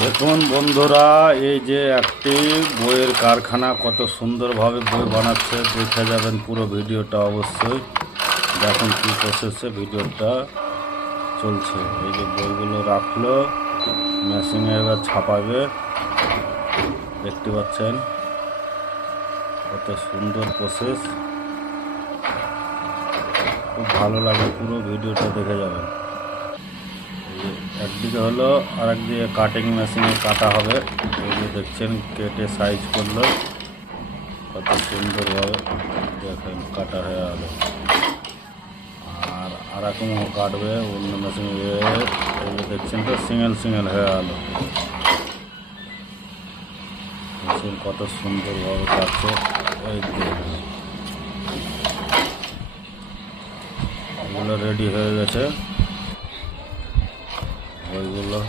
দেখুন বন্ধুরা, এই যে একটি বইয়ের কারখানা কত সুন্দরভাবে বই বানাচ্ছে। দেখে যাবেন পুরো ভিডিওটা, অবশ্যই দেখুন কী প্রসেসে ভিডিওটা চলছে। এই যে বইগুলো রাখলো, মেশিনে এবার ছাপাবে। দেখতে পাচ্ছেন কত সুন্দর প্রসেস, খুব ভালো লাগে। পুরো ভিডিওটা দেখে যাবেন। একদিকে হলো, আর একদিকে কাটিং মেশিনে কাটা হবে। এই যে দেখছেন কেটে সাইজ করলো, কত সুন্দরভাবে দেখেন কাটা হয়ে গেল। আর আরেকমও কাটবে অন্য মেশিনে। এই যে দেখছেন তো সিঙ্গেল সিঙ্গেল হয়ে গেল। মেশিন কত সুন্দরভাবে কাটছে। এই যে এগুলো রেডি হয়ে গেছে বইগুলো।